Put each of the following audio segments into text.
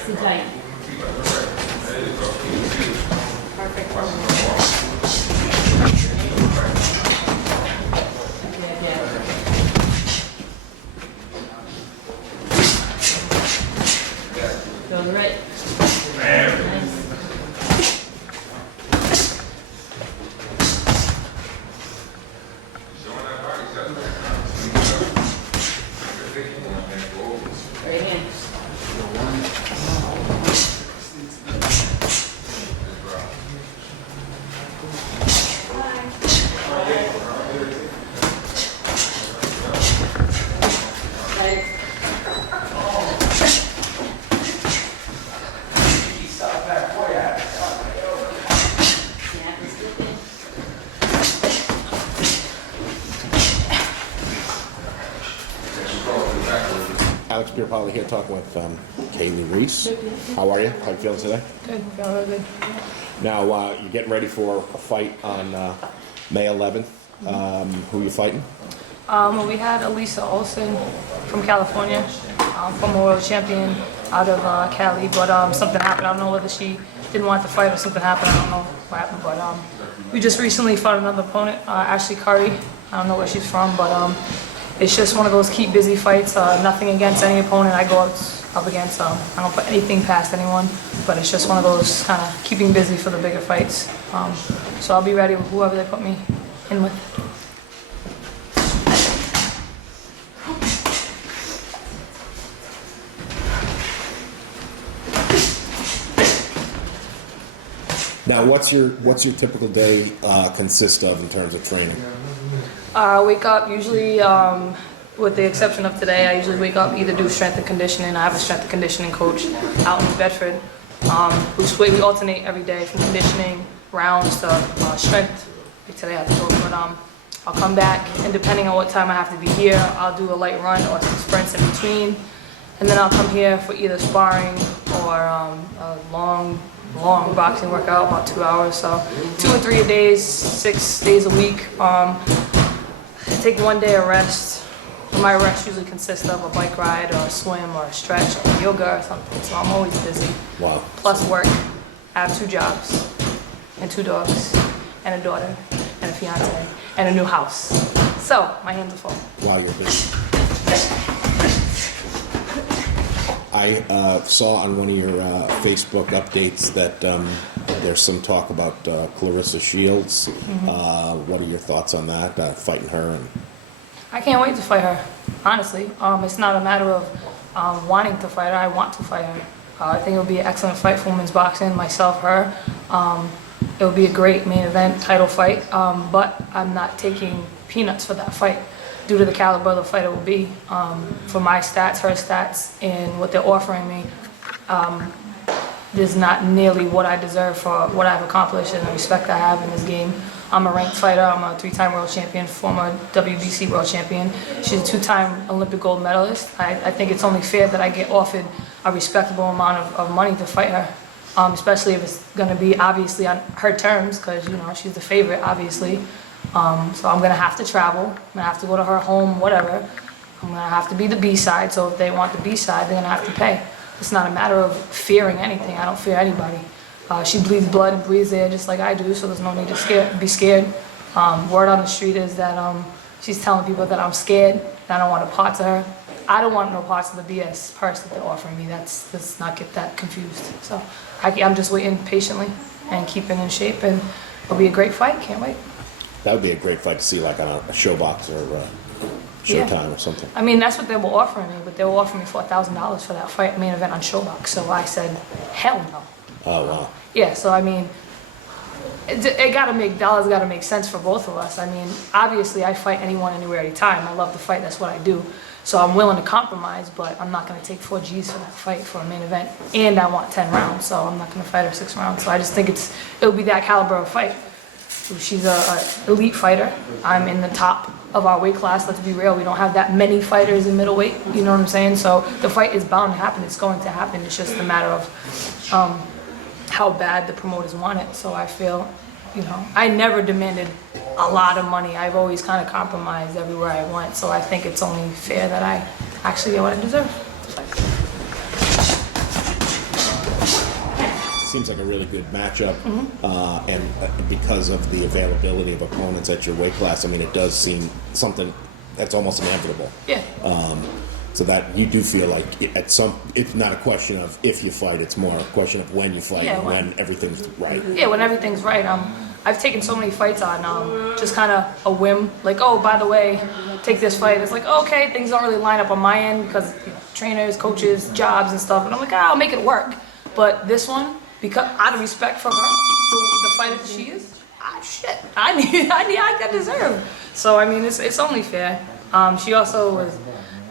Nice and tight. Perfect. Yeah. Goes right. Nice. Right hand. Alex Pierpaoli here talking with Kali Reis. How are you? How are you feeling today? Good, feeling real good. Now, you're getting ready for a fight on May 11th. Who are you fighting? Well, we had Elisa Olsen from California, former world champion out of Cali, but something happened. I don't know whether she didn't want to fight or something happened. I don't know what happened, but we just recently fought another opponent, Ashleigh Curry. I don't know where she's from, but it's just one of those keep busy fights. Nothing against any opponent I go up against. I don't put anything past anyone, but it's just one of those kind of keeping busy for the bigger fights. So I'll be ready with whoever they put me in with. Now, what's your typical day consist of in terms of training? I wake up usually, with the exception of today, I usually wake up, either do strength and conditioning. I have a strength and conditioning coach out in Bedford. We alternate every day from conditioning rounds to strength. Like today I have to go, but I'll come back, and depending on what time I have to be here, I'll do a light run or some sprints in between. And then I'll come here for either sparring or a long boxing workout, about 2 hours. So 2 or 3 days, 6 days a week. Take 1 day of rest. My rest usually consists of a bike ride or a swim or a stretch or yoga or something. So I'm always busy. Wow. Plus work. I have 2 jobs and 2 dogs and a daughter and a fiance and a new house. So my hands are full. Wow, you're busy. I saw on one of your Facebook updates that there's some talk about Clarissa Shields. What are your thoughts on that, fighting her? I can't wait to fight her, honestly. It's not a matter of wanting to fight her. I want to fight her. I think it would be an excellent fight for women's boxing, myself, her. It would be a great main event title fight, but I'm not taking peanuts for that fight due to the caliber of the fight it will be. For my stats, her stats, and what they're offering me, is not nearly what I deserve for what I've accomplished and the respect I have in this game. I'm a ranked fighter. I'm a 3-time world champion, former WBC world champion. She's a 2-time Olympic gold medalist. I think it's only fair that I get offered a respectable amount of money to fight her, especially if it's going to be obviously on her terms, because she's the favorite, obviously. So I'm going to have to travel. I'm going to have to go to her home, whatever. I'm going to have to be the B-side, so if they want the B-side, they're going to have to pay. It's not a matter of fearing anything. I don't fear anybody. She bleeds blood and breathes there just like I do, so there's no need to be scared. Word on the street is that she's telling people that I'm scared, and I don't want to part to her. I don't want no parts of the BS purse that they're offering me. Let's not get that confused. So I'm just waiting patiently and keeping in shape, and it'll be a great fight. Can't wait. That would be a great fight to see, like on a ShowBox or Showtime or something. I mean, that's what they were offering me, but they were offering me $4,000 for that fight main event on ShowBox. So I said, hell no. Oh, wow. Yeah, so I mean, dollars gotta make sense for both of us. I mean, obviously I fight anyone, anywhere, anytime. I love to fight, that's what I do. So I'm willing to compromise, but I'm not gonna take 4 G's for that fight for a main event. And I want 10 rounds, so I'm not gonna fight her 6 rounds. So I just think it'll be that caliber of fight. She's an elite fighter. I'm in the top of our weight class. Let's be real, we don't have that many fighters in middleweight, you know what I'm saying? So the fight is bound to happen, it's going to happen. It's just a matter of how bad the promoters want it. So I feel, I never demanded a lot of money. I've always kind of compromised everywhere I went. So I think it's only fair that I actually get what I deserve. seems like a really good matchup, and because of the availability of opponents at your weight class, I mean, it does seem something that's almost inevitable. Yeah. So that you do feel like it's not a question of if you fight, it's more a question of when you fight and when everything's right. Yeah, when everything's right. I've taken so many fights on just kind of a whim, like, oh, by the way, take this fight. It's like, okay, things don't really line up on my end because trainers, coaches, jobs and stuff, and I'm like, I'll make it work. But this one, because out of respect for her, the fighter that she is, shit, I deserve. So I mean, it's only fair. She also was.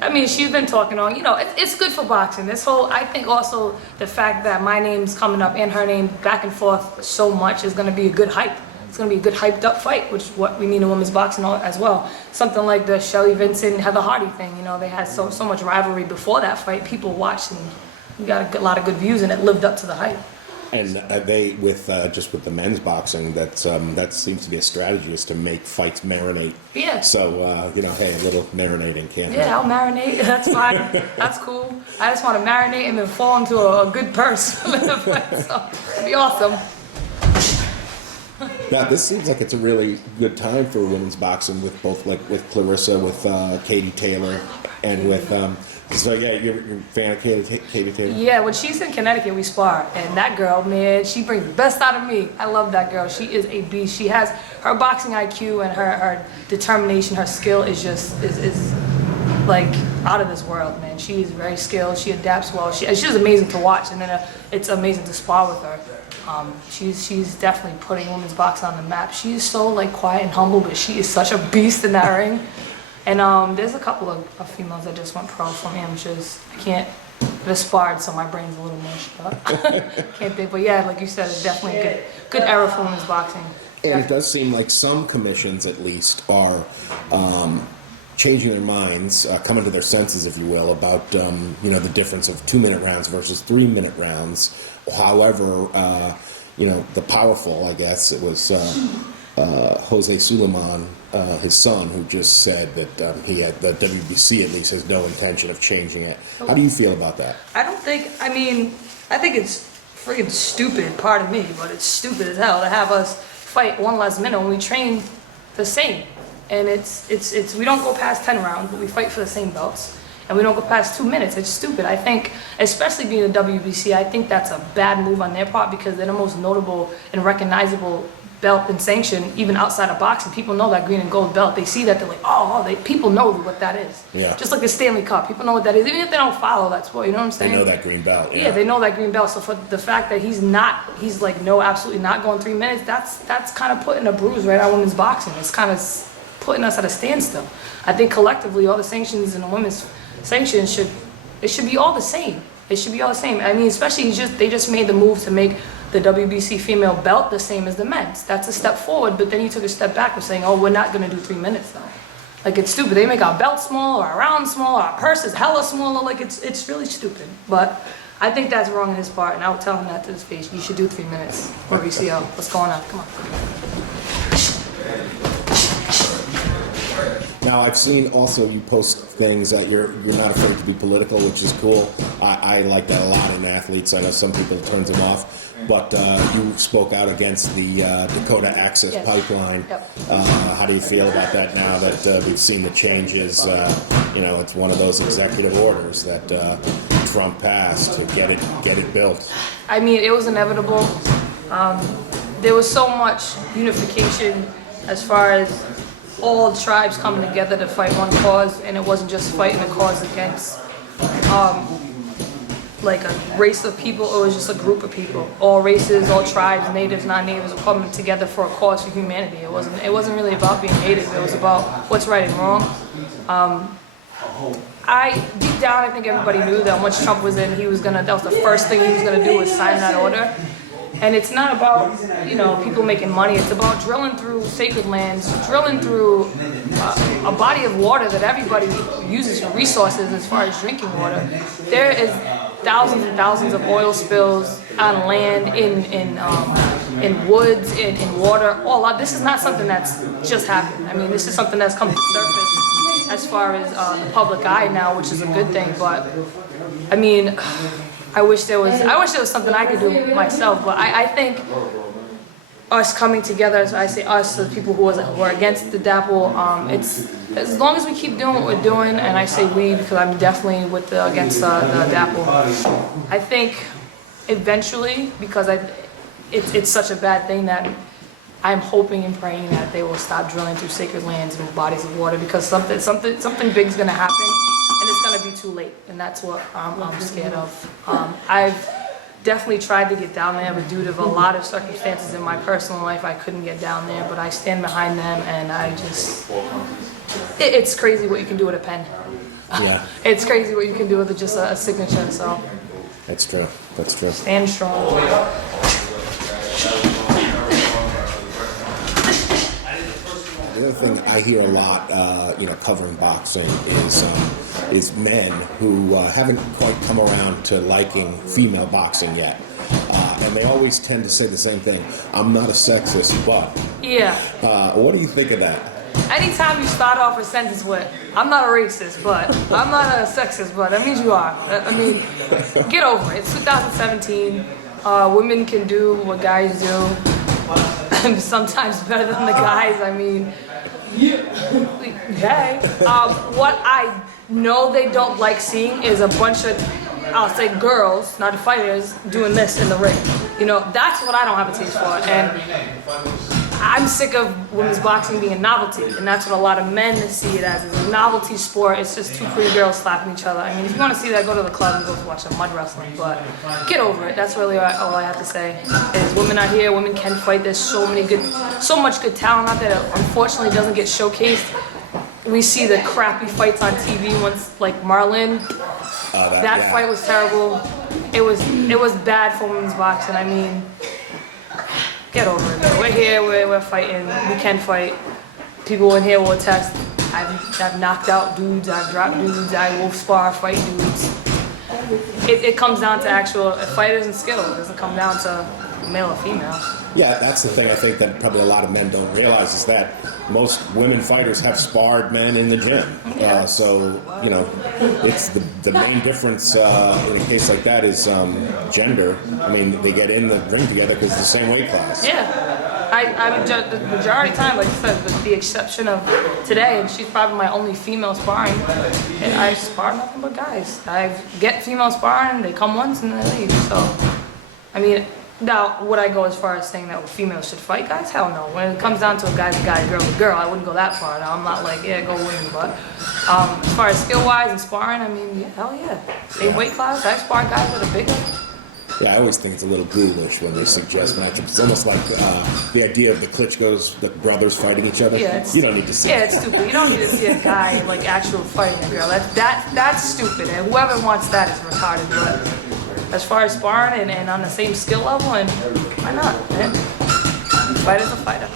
I mean, she's been talking on, it's good for boxing. This whole, I think also the fact that my name's coming up and her name back and forth so much is going to be a good hype. It's going to be a good hyped up fight, which is what we need in women's boxing as well. Something like the Shelly Vincent, Heather Hardy thing, they had so much rivalry before that fight. People watched and we got a lot of good views and it lived up to the hype. And they, with the men's boxing, that seems to be a strategy, is to make fights marinate. Yeah. So, hey, a little marinating can't hurt. Yeah, I'll marinate. That's fine. That's cool. I just want to marinate and then fall into a good purse. So it'd be awesome. Now, this seems like it's a really good time for women's boxing with both, like with Clarissa, with Katie Taylor, and with... So yeah, you're a fan of Katie Taylor? Yeah, when she's in Connecticut, we spar, and that girl, man, she brings the best out of me. I love that girl. She is a beast. She has her boxing IQ and her determination, her skill is just is like out of this world, man. She is very skilled. She adapts well. She's amazing to watch, and then it's amazing to spar with her. She's definitely putting women's boxing on the map. She is so like quiet and humble, but she is such a beast in that ring. And there's a couple of females that just went pro from amateurs. I can't, they're sparred, so my brain's a little mush, but can't think. But yeah, like you said, it's definitely a good era for women's boxing. And it does seem like some commissions, at least, are changing their minds, coming to their senses, if you will, about the difference of 2-minute rounds versus 3-minute rounds. However, the powerful, I guess, it was Jose Suleiman, his son, who just said that he had the WBC at least has no intention of changing it. How do you feel about that? I think it's friggin' stupid, pardon me, but it's stupid as hell to have us fight one less minute when we train the same. And it's we don't go past 10 rounds, but we fight for the same belts. And we don't go past 2 minutes. It's stupid. I think, especially being a WBC, I think that's a bad move on their part because they're the most notable and recognizable belt and sanction, even outside of boxing. People know that green and gold belt. They see that, they're like, people know what that is. Yeah. Just like the Stanley Cup. People know what that is, even if they don't follow that sport, you know what I'm saying? They know that green belt. Yeah, they know that green belt. So for the fact that he's like, no, absolutely not going 3 minutes, that's kind of putting a bruise right on women's boxing. It's kind of putting us at a standstill. I think collectively, all the sanctions and the women's sanctions should be all the same. It should be all the same. I mean, especially they just made the move to make the WBC female belt the same as the men's. That's a step forward, but then you took a step back with saying, oh, we're not going to do 3 minutes though. Like, it's stupid. They make our belt small, or our round small, or our purse is hella smaller. Like, it's really stupid. But I think that's wrong on his part, and I would tell him that to his face. You should do 3 minutes. Or VCO. What's going on? Come on. Now, I've seen also you post things that you're not afraid to be political, which is cool. I like that a lot in athletes. I know some people it turns them off. But you spoke out against the Dakota Access Pipeline. Yep. How do you feel about that now that we've seen the changes? It's one of those executive orders that Trump passed to get it built. I mean, it was inevitable. There was so much unification as far as all tribes coming together to fight one cause, and it wasn't just fighting a cause against like a race of people. It was just a group of people, all races, all tribes, natives, non-natives, were coming together for a cause for humanity. It wasn't really about being native. It was about what's right and wrong. Deep down, I think everybody knew that once Trump was in, that was the first thing he was gonna do was sign that order. And it's not about, people making money. It's about drilling through sacred lands, drilling through a body of water that everybody uses for resources as far as drinking water. There is thousands and thousands of oil spills on land, in woods, in water. This is not something that's just happened. I mean, this is something that's come to the surface as far as the public eye now, which is a good thing. But I mean, I wish there was something I could do myself, but I think us coming together, as I say us, the people who were against the dapple, it's as long as we keep doing what we're doing, and I say we because I'm definitely against the dapple. I think eventually, because it's such a bad thing that I'm hoping and praying that they will stop drilling through sacred lands and bodies of water, because something big's gonna happen, and it's gonna be too late, and that's what I'm scared of. I've definitely tried to get down there, but due to a lot of circumstances in my personal life, I couldn't get down there, but I stand behind them, and it's crazy what you can do with a pen. Yeah. It's crazy what you can do with just a signature, so. That's true. That's true. Stand strong. The other thing I hear a lot, covering boxing is men who haven't quite come around to liking female boxing yet. And they always tend to say the same thing. I'm not a sexist, but. Yeah. What do you think of that? Anytime you start off a sentence with, I'm not a racist, but I'm not a sexist, but that means you are. I mean, get over it. It's 2017. Women can do what guys do. Sometimes better than the guys. I mean, hey. What I know they don't like seeing is a bunch of, I'll say girls, not fighters, doing this in the ring. You know, that's what I don't have a taste for. And I'm sick of women's boxing being a novelty, and that's what a lot of men see it as. It's a novelty sport. It's just two pretty girls slapping each other. I mean, if you want to see that, go to the club and go watch some mud wrestling. But get over it. That's really all I have to say. Is women are here. Women can fight. There's so much good talent out there that unfortunately doesn't get showcased. We see the crappy fights on TV. Once, like Marlon, that fight was terrible. It was bad for women's boxing. I mean. Get over it. We're here, we're fighting, we can fight. People in here will attest. I've knocked out dudes, I've dropped dudes, I will spar, fight dudes. It comes down to actual fighters and skill. It doesn't come down to male or female. Yeah, that's the thing I think that probably a lot of men don't realize is that most women fighters have sparred men in the gym. Yeah. It's the main difference in a case like that is gender. I mean, they get in the ring together because it's the same weight class. Yeah. I mean, the majority of the time, like you said, with the exception of today, and she's probably my only female sparring, and I spar nothing but guys. I get female sparring, they come once and they leave. So, I mean, now, would I go as far as saying that females should fight guys? Hell no. When it comes down to a guy's a guy, girl's a girl, I wouldn't go that far. Now, I'm not like, yeah, go women. But as far as skill-wise and sparring, I mean, yeah, hell yeah. Same weight class, I spar guys that are bigger. Yeah, I always think it's a little ghoulish when they suggest matchups. It's almost like the idea of the Klitschko's, the brothers fighting each other. Yeah, you don't need to see it's stupid. You don't need to see a guy like actual fighting a girl. That's stupid. And whoever wants that is retarded. But as far as sparring and on the same skill level, and why not, man? Fighter's a fighter.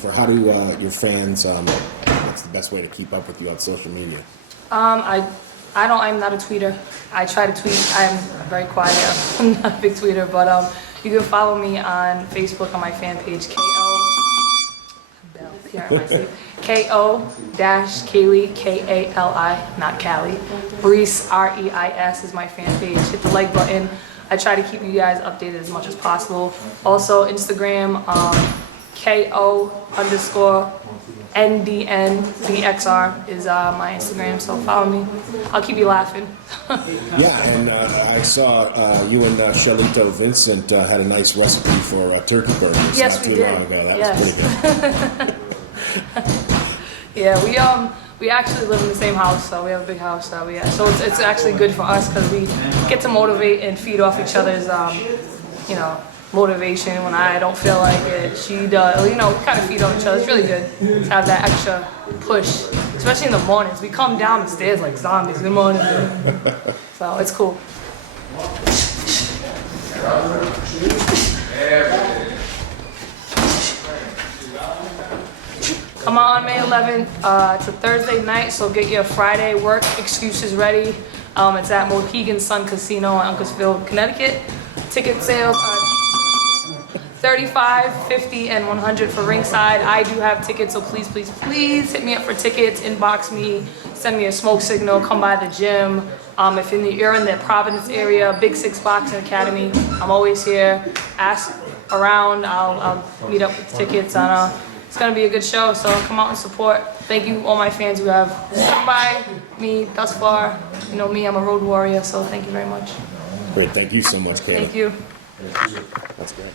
For how do your fans, what's the best way to keep up with you on social media? I'm not a tweeter. I try to tweet. I'm very quiet. I'm not a big tweeter, but you can follow me on Facebook on my fan page, K-O-Kali, K-A-L-I, not Kali. Reis, R-E-I-S is my fan page. Hit the like button. I try to keep you guys updated as much as possible. Also, Instagram, KO_NDNBXR is my Instagram, so follow me. I'll keep you laughing. Yeah, and I saw you and Shalito Vincent had a nice recipe for turkey burgers yes, not we too did. long ago. That was pretty good. Yeah, we actually live in the same house, so we have a big house. So it's actually good for us because we get to motivate and feed off each other's, motivation when I don't feel like it. She does, we kind of feed off each other. It's really good to have that extra push, especially in the mornings. We come down the stairs like zombies. Good morning. So it's cool. Come on May 11th. It's a Thursday night, so get your Friday work excuses ready. It's at Mohegan Sun Casino in Uncasville, Connecticut. Ticket sales $35, $50, and $100 for ringside. I do have tickets, so please, please, please hit me up for tickets. Inbox me, send me a smoke signal, come by the gym. If you're in the Providence area, Big Six Boxing Academy, I'm always here. Ask around. I'll meet up with tickets. And it's gonna be a good show, so come out and support. Thank you, all my fans who have stuck by me thus far. You know me, I'm a road warrior, so thank you very much. Great, thank you so much, Kayla. Thank you. That's great.